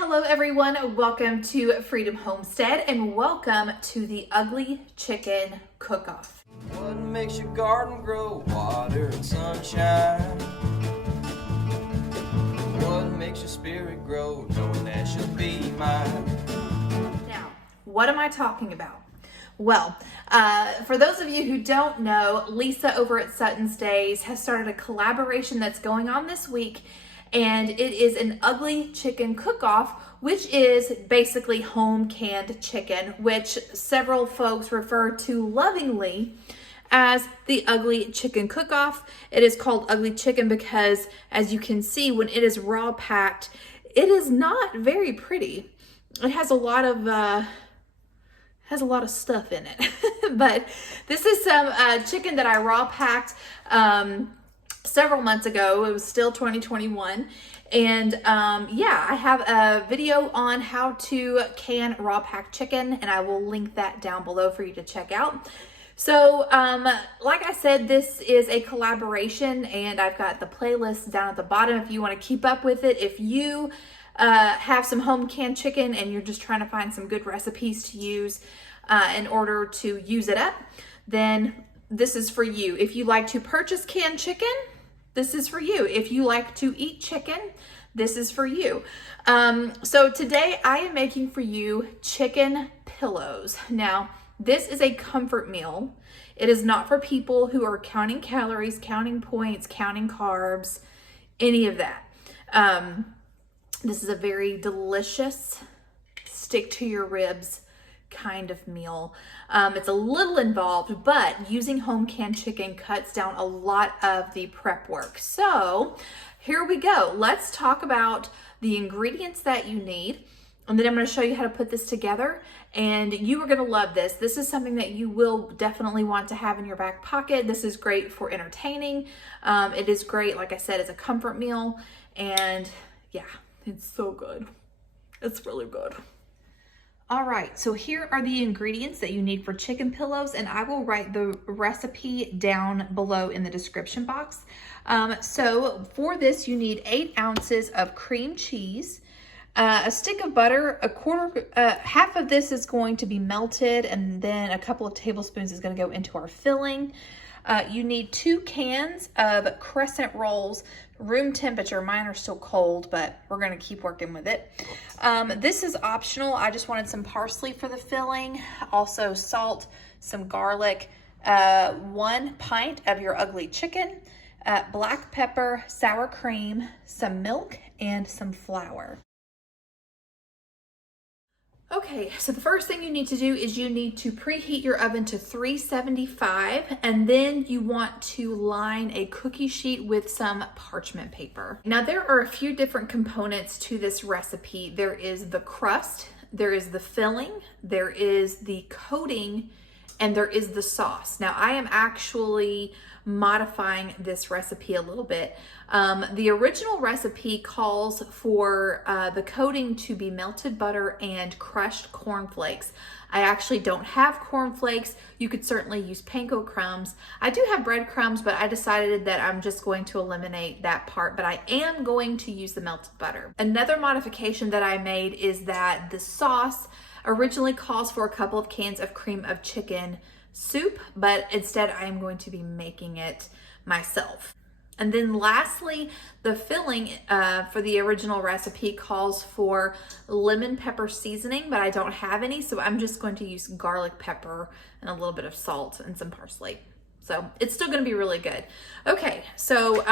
Hello everyone, welcome to Freedom Homestead and welcome to the Ugly Chicken Cook-Off. What makes your garden grow? Water and sunshine. What makes your spirit grow? Knowing that she'll be mine. Now, what am I talking about? Well, for those of you who don't know, Leisa over at Sutton's Days has started a collaboration that's going on this week, and it is an ugly chicken cook-off, which is basically home canned chicken, which several folks refer to lovingly as the ugly chicken cook-off. It is called ugly chicken because, as you can see, when it is raw packed, it is not very pretty. It has a lot of stuff in it. But this is some chicken that I raw packed several months ago. It was still 2021. And yeah, I have a video on how to can raw packed chicken, and I will link that down below for you to check out. So like I said, this is a collaboration, and I've got the playlist down at the bottom if you want to keep up with it. If you have some home canned chicken and you're just trying to find some good recipes to use in order to use it up, then this is for you. If you like to purchase canned chicken, this is for you. If you like to eat chicken, this is for you. So today I am making for you chicken pillows. Now, this is a comfort meal. It is not for people who are counting calories, counting points, counting carbs, any of that. This is a very delicious, stick to your ribs kind of meal. It's a little involved, but using home canned chicken cuts down a lot of the prep work. So here we go. Let's talk about the ingredients that you need, and then I'm going to show you how to put this together, and you are going to love this. This is something that you will definitely want to have in your back pocket. This is great for entertaining. It is great, like I said, as a comfort meal, and yeah, it's so good. It's really good. All right, so here are the ingredients that you need for chicken pillows, and I will write the recipe down below in the description box. So for this, you need 8 ounces of cream cheese, a stick of butter, half of this is going to be melted, and then a couple of tablespoons is going to go into our filling. You need 2 cans of crescent rolls, room temperature. Mine are still cold, but we're going to keep working with it. This is optional. I just wanted some parsley for the filling, also salt, some garlic, 1 pint of your ugly chicken, black pepper, sour cream, some milk, and some flour. Okay, so the first thing you need to do is you need to preheat your oven to 375, and then you want to line a cookie sheet with some parchment paper. Now, there are a few different components to this recipe. There is the crust, there is the filling, there is the coating, and there is the sauce. Now, I am actually modifying this recipe a little bit. The original recipe calls for the coating to be melted butter and crushed cornflakes. I actually don't have cornflakes. You could certainly use panko crumbs. I do have breadcrumbs, but I decided that I'm just going to eliminate that part, but I am going to use the melted butter. Another modification that I made is that the sauce originally calls for a couple of cans of cream of chicken soup, but instead I am going to be making it myself. And then lastly, the filling for the original recipe calls for lemon pepper seasoning, but I don't have any, so I'm just going to use garlic pepper and a little bit of salt and some parsley. So it's still going to be really good. Okay, so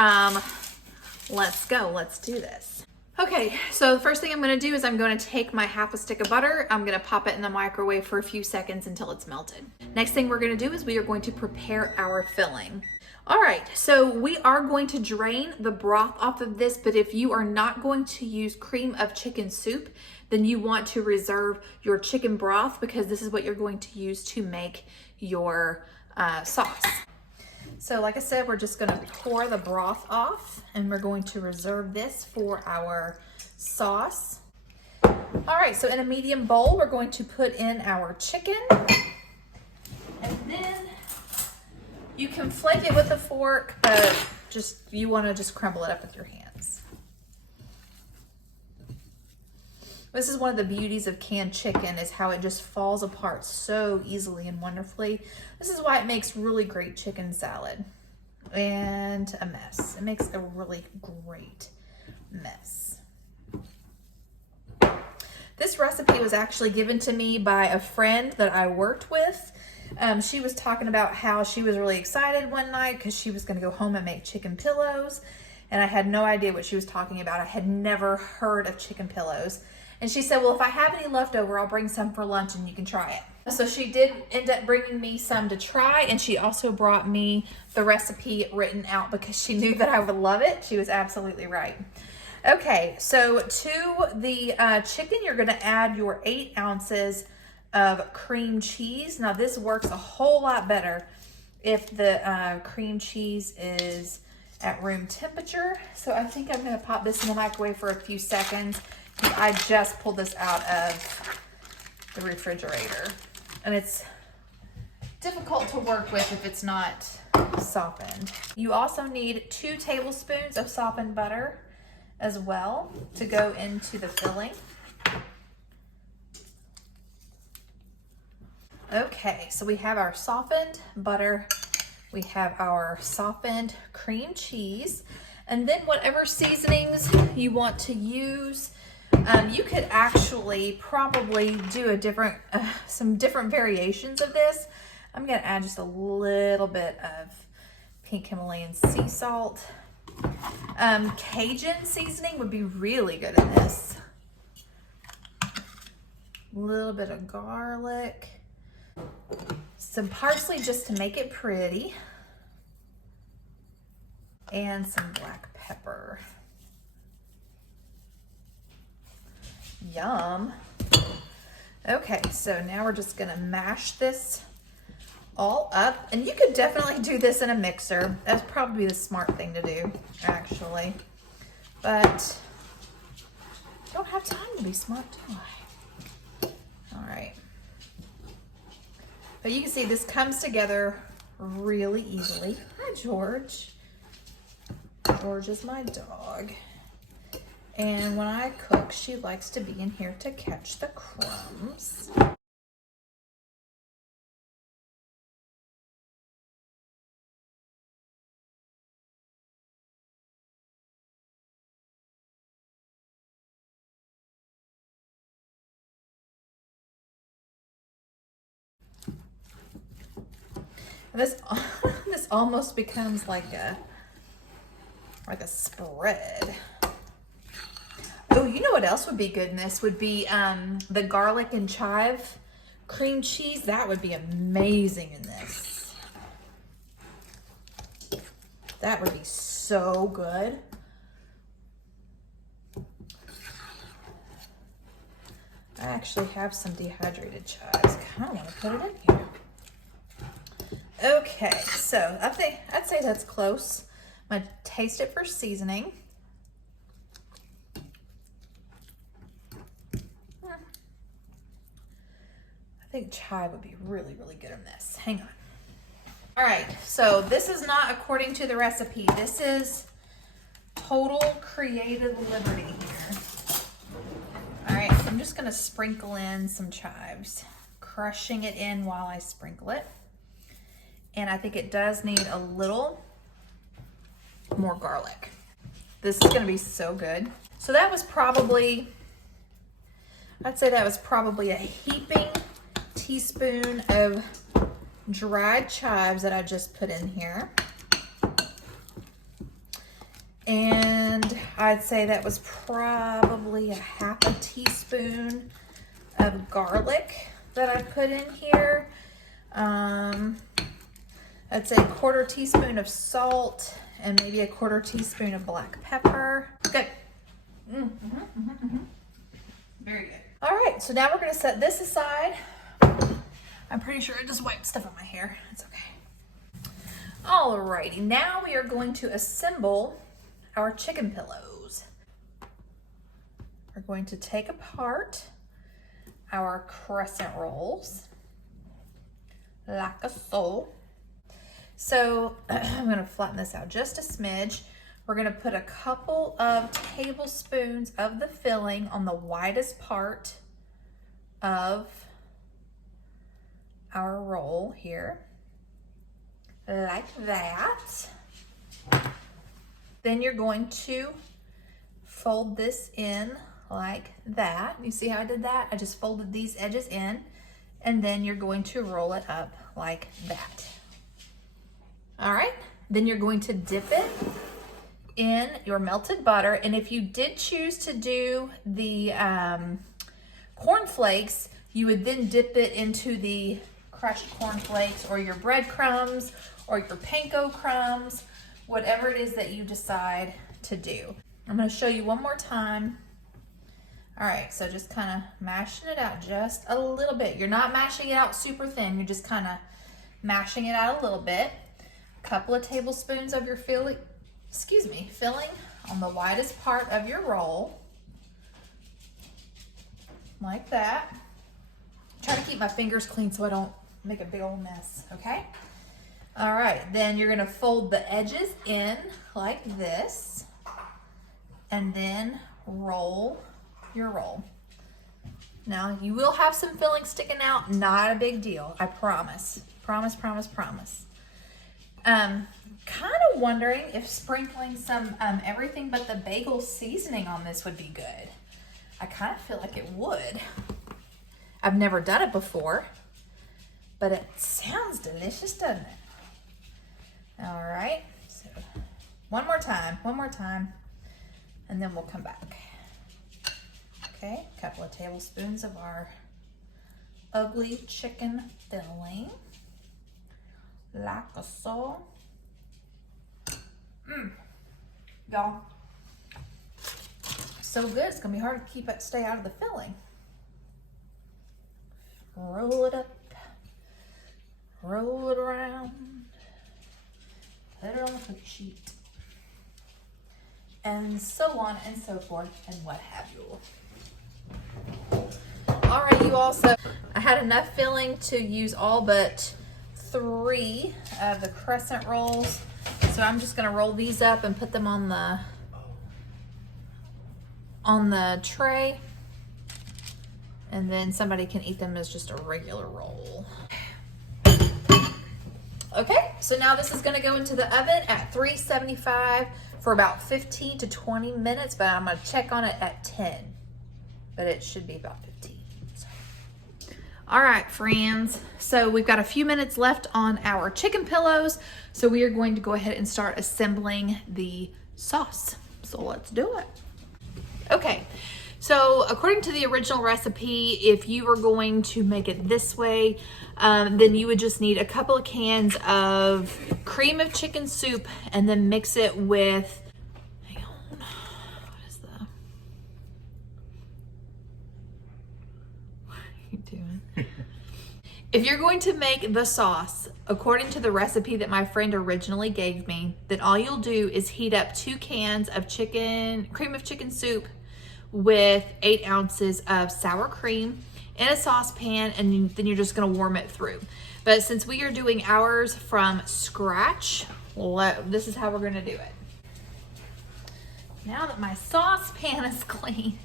let's go. Let's do this. Okay, so the first thing I'm going to do is I'm going to take my half a stick of butter. I'm going to pop it in the microwave for a few seconds until it's melted. Next thing we're going to do is we are going to prepare our filling. All right, so we are going to drain the broth off of this, but if you are not going to use cream of chicken soup, then you want to reserve your chicken broth, because this is what you're going to use to make your sauce. So like I said, we're just going to pour the broth off, and we're going to reserve this for our sauce. All right, so in a medium bowl, we're going to put in our chicken, and then you can flake it with a fork, but you want to just crumble it up with your hands. This is one of the beauties of canned chicken, is how it just falls apart so easily and wonderfully. This is why it makes really great chicken salad. And a mess. It makes a really great mess. This recipe was actually given to me by a friend that I worked with. She was talking about how she was really excited one night because she was going to go home and make chicken pillows. And I had no idea what she was talking about. I had never heard of chicken pillows. And she said, well, if I have any left over, I'll bring some for lunch and you can try it. So she did end up bringing me some to try. And she also brought me the recipe written out because she knew that I would love it. She was absolutely right. Okay, so to the chicken, you're going to add your 8 ounces of cream cheese. Now this works a whole lot better if the cream cheese is at room temperature. So I think I'm going to pop this in the microwave for a few seconds. I just pulled this out of the refrigerator, and it's difficult to work with if it's not softened. You also need 2 tablespoons of softened butter as well to go into the filling. Okay, so we have our softened butter, we have our softened cream cheese, and then whatever seasonings you want to use. You could actually probably do a different, some different variations of this. I'm gonna add just a little bit of pink Himalayan sea salt. Cajun seasoning would be really good in this. A little bit of garlic. Some parsley just to make it pretty. And some black pepper. Yum. Okay, so now we're just gonna mash this all up, and you could definitely do this in a mixer. That's probably the smart thing to do, actually, but I don't have time to be smart, do I? All right, but you can see this comes together really easily. Hi, George. George is my dog. And when I cook, she likes to be in here to catch the crumbs. This this almost becomes like a spread. Oh, you know what else would be good in this? Would be the garlic and chive cream cheese. That would be amazing in this. That would be so good. I actually have some dehydrated chives. I kind of want to put it in here. Okay, so I'd say that's close. I'm gonna taste it for seasoning. I think chive would be really, really good in this. Hang on. All right, so this is not according to the recipe. This is total creative liberty here. All right, so I'm just gonna sprinkle in some chives, crushing it in while I sprinkle it. And I think it does need a little more garlic. This is gonna be so good. So that was probably, I'd say that was probably a heaping teaspoon of dried chives that I just put in here. And I'd say that was probably a half a teaspoon of garlic that I put in here. I'd say a quarter teaspoon of salt and maybe a quarter teaspoon of black pepper. Good. Very good. All right, so now we're gonna set this aside. I'm pretty sure I just wiped stuff on my hair. It's okay. Alrighty, now we are going to assemble our chicken pillows. We're going to take apart our crescent rolls like so. So I'm gonna flatten this out just a smidge. We're gonna put a couple of tablespoons of the filling on the widest part of our roll here, like that. Then you're going to fold this in like that. You see how I did that? I just folded these edges in, and then you're going to roll it up like that. All right, then you're going to dip it in your melted butter. And if you did choose to do the cornflakes, you would then dip it into the crushed cornflakes or your breadcrumbs or your panko crumbs, whatever it is that you decide to do. I'm going to show you one more time. All right, so just kind of mashing it out just a little bit. You're not mashing it out super thin, you're just kind of mashing it out a little bit. A couple of tablespoons of your filling on the widest part of your roll, like that. Try to keep my fingers clean so I don't make a big old mess, okay? All right, then you're gonna fold the edges in like this, and then roll your roll. Now, you will have some filling sticking out, not a big deal, I promise. Promise, promise, promise. Kind of wondering if sprinkling some everything but the bagel seasoning on this would be good. I kind of feel like it would. I've never done it before, but it sounds delicious, doesn't it? All right, so one more time, and then we'll come back. Okay, a couple of tablespoons of our ugly chicken filling, like so. Y'all, so good. It's gonna be hard to keep it, stay out of the filling. Roll it up, roll it around, put it on the cookie sheet, and so on and so forth, and what have you. All right, you all. So I had enough filling to use all but 3 of the crescent rolls. So I'm just gonna roll these up and put them on the tray, and then somebody can eat them as just a regular roll. Okay, so now this is gonna go into the oven at 375 for about 15 to 20 minutes, but I'm gonna check on it at 10, but it should be about 15. All right, friends, so we've got a few minutes left on our chicken pillows, so we are going to go ahead and start assembling the sauce. So let's do it. Okay, so according to the original recipe, if you were going to make it this way, then you would just need a couple of cans of cream of chicken soup and then mix it with, hang on, what is that? What are you doing? If you're going to make the sauce according to the recipe that my friend originally gave me, then all you'll do is heat up 2 cans of cream of chicken soup with 8 ounces of sour cream in a saucepan, and then you're just gonna warm it through. But since we are doing ours from scratch, this is how we're gonna do it. Now that my saucepan is clean,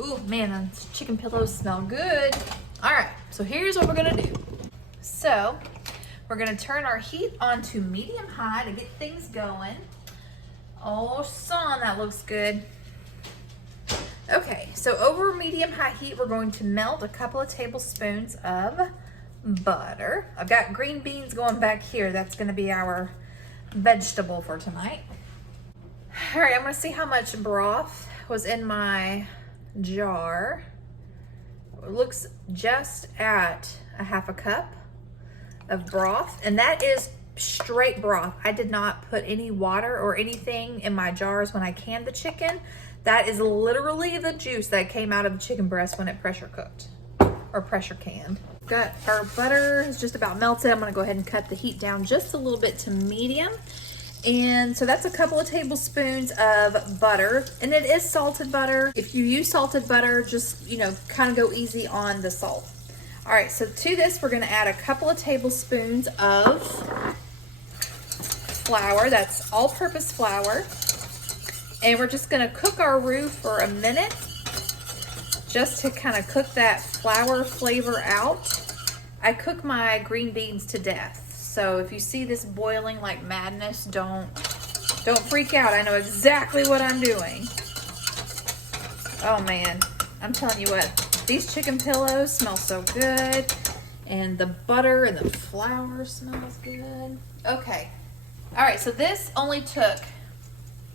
ooh man, those chicken pillows smell good. All right, so here's what we're gonna do. So we're gonna turn our heat on to medium high to get things going. Oh, son, that looks good. Okay, so over medium high heat, we're going to melt a couple of tablespoons of butter. I've got green beans going back here. That's gonna be our vegetable for tonight. All right, I'm gonna see how much broth was in my jar. It looks just at a half a cup of broth, and that is straight broth. I did not put any water or anything in my jars when I canned the chicken. That is literally the juice that came out of the chicken breast when it pressure cooked or pressure canned. Got our butter is just about melted. I'm gonna go ahead and cut the heat down just a little bit to medium. And so that's a couple of tablespoons of butter, and it is salted butter. If you use salted butter, just, kind of go easy on the salt. All right, so to this, we're gonna add a couple of tablespoons of flour. That's all-purpose flour. And we're just gonna cook our roux for a minute, just to kind of cook that flour flavor out. I cook my green beans to death. So if you see this boiling like madness, don't freak out. I know exactly what I'm doing. Oh man, I'm telling you what, these chicken pillows smell so good. And the butter and the flour smells good. Okay, all right, so this only took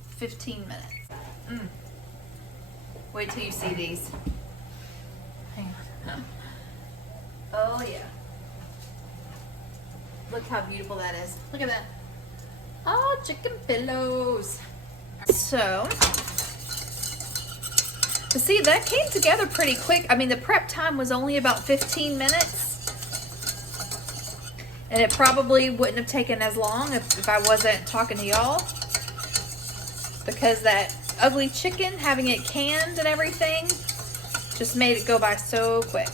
15 minutes. Wait till you see these. Hang on. Oh yeah. Look how beautiful that is. Look at that. Oh, chicken pillows. So, see, that came together pretty quick. I mean, the prep time was only about 15 minutes. And it probably wouldn't have taken as long if I wasn't talking to y'all. Because that ugly chicken, having it canned and everything, just made it go by so quick.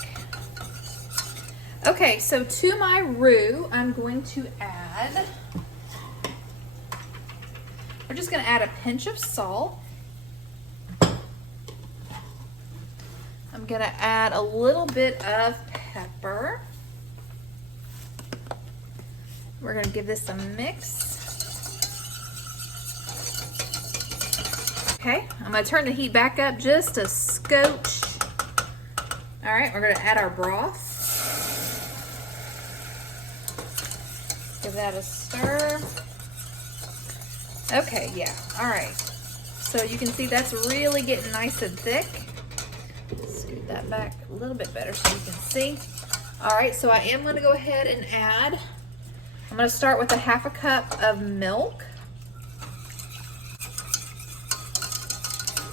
Okay, so to my roux, I'm going to add, we're just going to add a pinch of salt. I'm going to add a little bit of pepper. We're going to give this a mix. Okay, I'm going to turn the heat back up just a scotch. All right, we're going to add our broth. Give that a stir. Okay, yeah, all right. So you can see that's really getting nice and thick. Scoot that back a little bit better so you can see. All right, so I am gonna go ahead and add, I'm gonna start with a 1/2 cup of milk.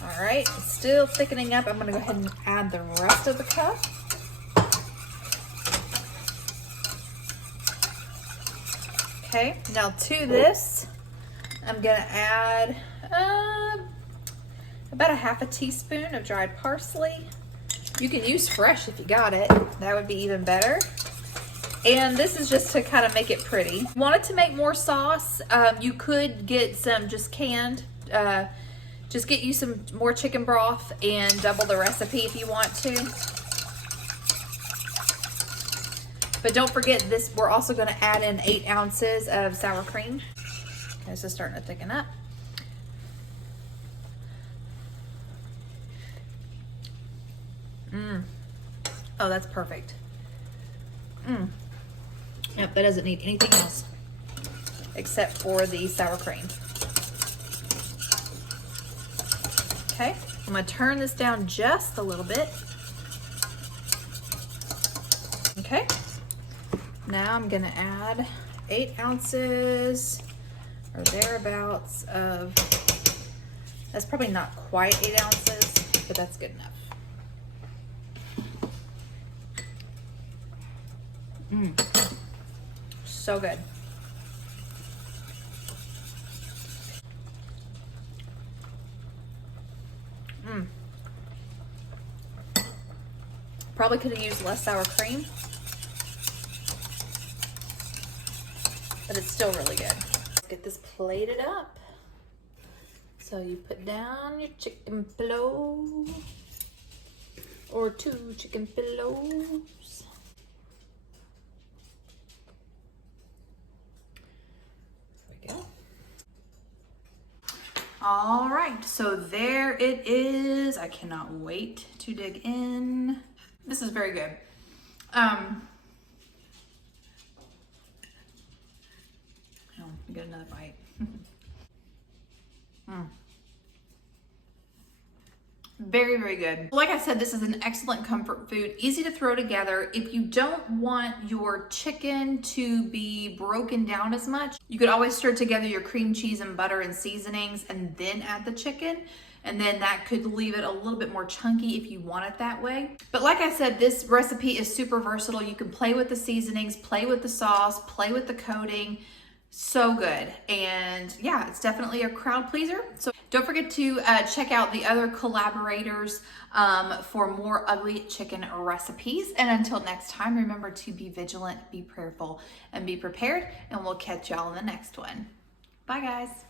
All right, it's still thickening up. I'm gonna go ahead and add the rest of the cup. Okay, now to this, I'm gonna add about a 1/2 teaspoon of dried parsley. You can use fresh if you got it. That would be even better. And this is just to kind of make it pretty. If you wanted to make more sauce, you could get some just canned, just get you some more chicken broth and double the recipe if you want to. But don't forget this, we're also going to add in 8 ounces of sour cream. Okay, this is starting to thicken up. Oh, that's perfect. Yep, that doesn't need anything else except for the sour cream. Okay, I'm going to turn this down just a little bit. Okay. Now I'm gonna add 8 ounces or thereabouts of, that's probably not quite 8 ounces, but that's good enough. So good. Probably could have used less sour cream, but it's still really good. Let's get this plated up. So you put down your chicken pillow, or 2 chicken pillows. There we go. All right, so there it is. I cannot wait to dig in. This is very good. Get another bite. Very, very good. Like I said, this is an excellent comfort food, easy to throw together. If you don't want your chicken to be broken down as much, you could always stir together your cream cheese and butter and seasonings and then add the chicken. And then that could leave it a little bit more chunky if you want it that way. But like I said, this recipe is super versatile. You can play with the seasonings, play with the sauce, play with the coating. So good. And yeah, it's definitely a crowd pleaser. So don't forget to check out the other collaborators for more ugly chicken recipes. And until next time, remember to be vigilant, be prayerful, and be prepared. And we'll catch y'all in the next one. Bye, guys.